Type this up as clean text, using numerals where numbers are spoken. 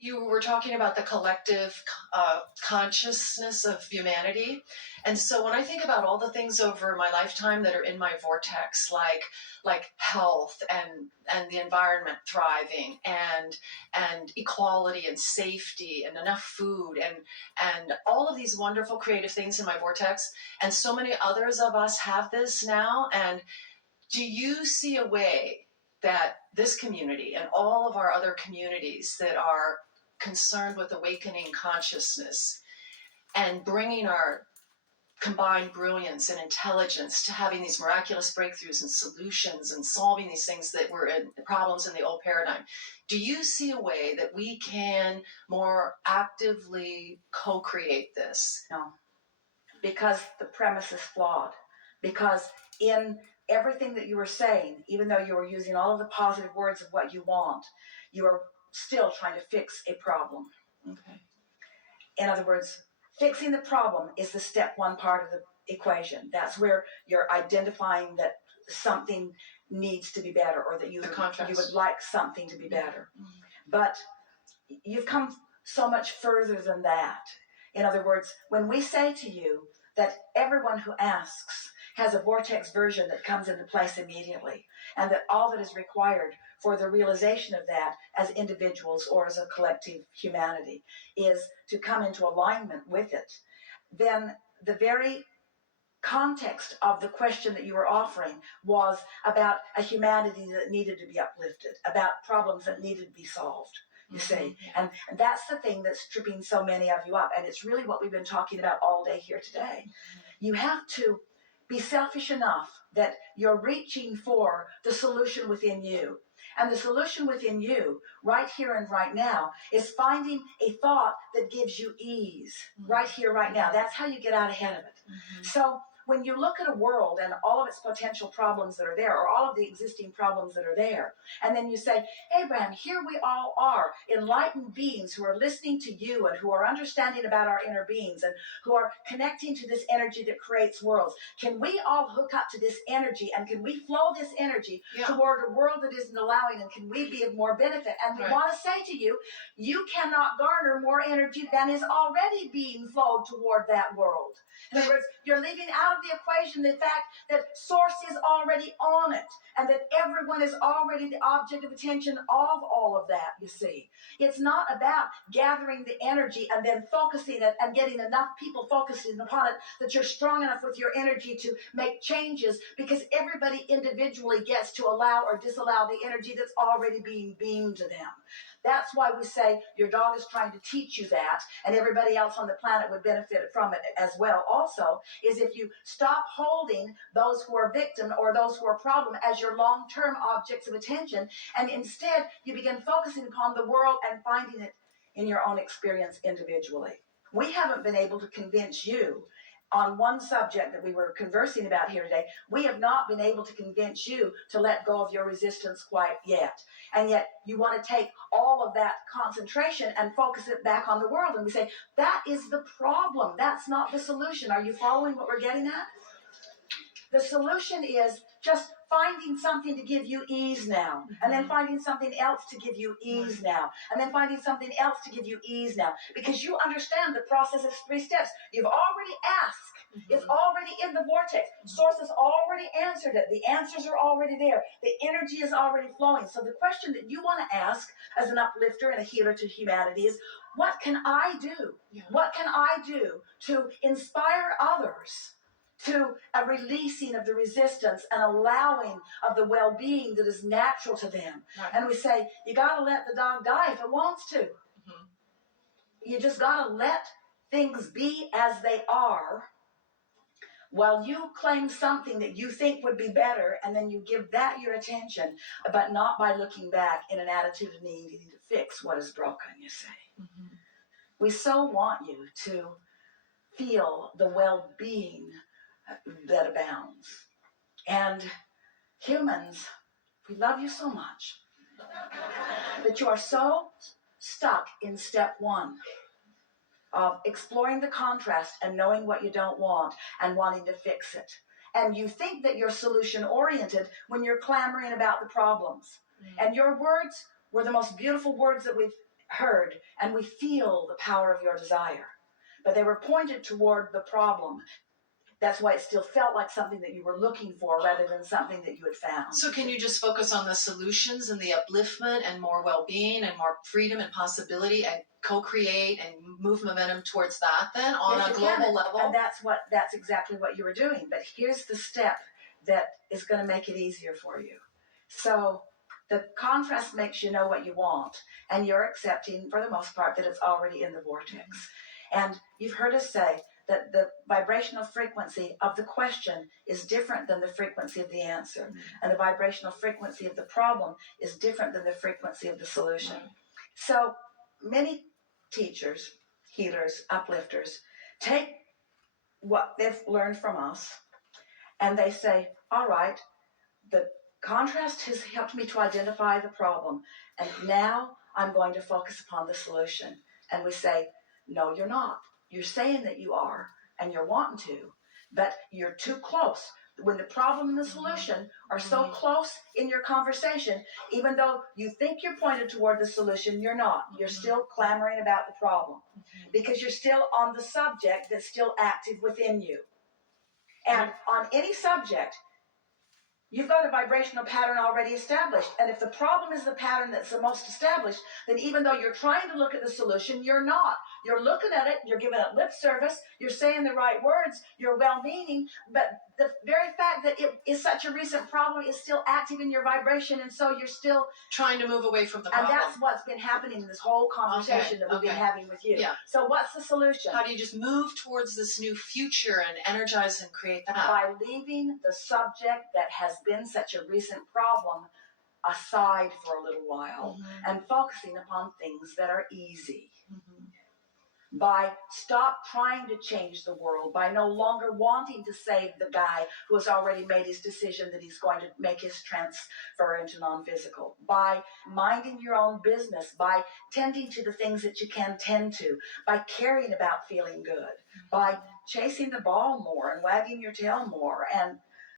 you were talking about the collective consciousness of humanity. And so when I think about all the things over my lifetime that are in my vortex, like health and the environment thriving and equality and safety and enough food and all of these wonderful creative things in my vortex, and so many others of us have this now. And do you see a way that this community and all of our other communities that are concerned with awakening consciousness and bringing our combined brilliance and intelligence to having these miraculous breakthroughs and solutions and solving these things that were in problems in the old paradigm, do you see a way that we can more actively co-create this? No, because the premise is flawed. Because in everything that you were saying, even though you were using all of the positive words of what you want, you are still trying to fix a problem. Okay. In other words, fixing the problem is the step one part of the equation. That's where you're identifying that something needs to be better, or that you would like something to be better. Mm-hmm. But you've come so much further than that. In other words, when we say to you that everyone who asks has a vortex version that comes into place immediately, and that all that is required for the realization of that as individuals or as a collective humanity is to come into alignment with it, then the very context of the question that you were offering was about a humanity that needed to be uplifted, about problems that needed to be solved. You see, and that's the thing that's tripping so many of you up, and it's really what we've been talking about all day here today. You have to be selfish enough that you're reaching for the solution within you. And the solution within you, right here and right now, is finding a thought that gives you ease, right here, right now. That's how you get out ahead of it. Mm-hmm. So when you look at a world and all of its potential problems that are there, or all of the existing problems that are there, and then you say, Abraham, here we all are, enlightened beings who are listening to you and who are understanding about our inner beings and who are connecting to this energy that creates worlds. Can we all hook up to this energy, and can we flow this energy toward a world that isn't allowing, and can we be of more benefit? And we want to say to you, you cannot garner more energy than is already being flowed toward that world. In other words, you're leaving out of the equation the fact that source is already on it, and that everyone is already the object of attention of all of that, you see. It's not about gathering the energy and then focusing it and getting enough people focusing upon it that you're strong enough with your energy to make changes, because everybody individually gets to allow or disallow the energy that's already being beamed to them. That's why we say your dog is trying to teach you that, and everybody else on the planet would benefit from it as well. Also, is if you stop holding those who are victim or those who are problem as your long-term objects of attention, and instead you begin focusing upon the world and finding it in your own experience individually. We haven't been able to convince you on one subject that we were conversing about here today. We have not been able to convince you to let go of your resistance quite yet. And yet you want to take all of that concentration and focus it back on the world. And we say, that is the problem. That's not the solution. Are you following what we're getting at? The solution is just finding something to give you ease now, and then finding something else to give you ease now, and then finding something else to give you ease now, because you understand the process is 3 steps. You've already asked. It's already in the vortex. Source has already answered it. The answers are already there. The energy is already flowing. So the question that you want to ask as an uplifter and a healer to humanity is, what can I do? What can I do to inspire others to a releasing of the resistance and allowing of the well-being that is natural to them? Right. And we say, you got to let the dog die if it wants to. Mm-hmm. You just got to let things be as they are, while you claim something that you think would be better, and then you give that your attention, but not by looking back in an attitude of needing to fix what is broken, you say. Mm-hmm. We so want you to feel the well-being that abounds. And humans, we love you so much that you are so stuck in step 1 of exploring the contrast and knowing what you don't want and wanting to fix it. And you think that you're solution-oriented when you're clamoring about the problems. Mm-hmm. And your words were the most beautiful words that we've heard and we feel the power of your desire, but they were pointed toward the problem. That's why it still felt like something that you were looking for rather than something that you had found. So can you just focus on the solutions and the upliftment and more well-being and more freedom and possibility and co-create and move momentum towards that then on a global level? And that's exactly what you were doing. But here's the step that is going to make it easier for you. So the contrast makes you know what you want, and you're accepting, for the most part, that it's already in the vortex. And you've heard us say that the vibrational frequency of the question is different than the frequency of the answer. And the vibrational frequency of the problem is different than the frequency of the solution. So many teachers, healers, uplifters, take what they've learned from us and they say, all right, the contrast has helped me to identify the problem, and now I'm going to focus upon the solution. And we say, no, you're not. You're saying that you are, and you're wanting to, but you're too close. When the problem and the solution are so close in your conversation, even though you think you're pointed toward the solution, you're not. You're still clamoring about the problem because you're still on the subject that's still active within you. And on any subject, you've got a vibrational pattern already established. And if the problem is the pattern that's the most established, then even though you're trying to look at the solution, you're not. You're looking at it, you're giving it lip service, you're saying the right words, you're well-meaning, but the very fact that it is such a recent problem is still active in your vibration, and so you're still trying to move away from the problem. And that's what's been happening in this whole conversation that we've been having with you. Yeah. So what's the solution? How do you just move towards this new future and energize and create that? By leaving the subject that has been such a recent problem aside for a little while and focusing upon things that are easy. By stop trying to change the world, by no longer wanting to save the guy who has already made his decision that he's going to make his transfer into non-physical, by minding your own business, by tending to the things that you can tend to, by caring about feeling good, by chasing the ball more and wagging your tail more and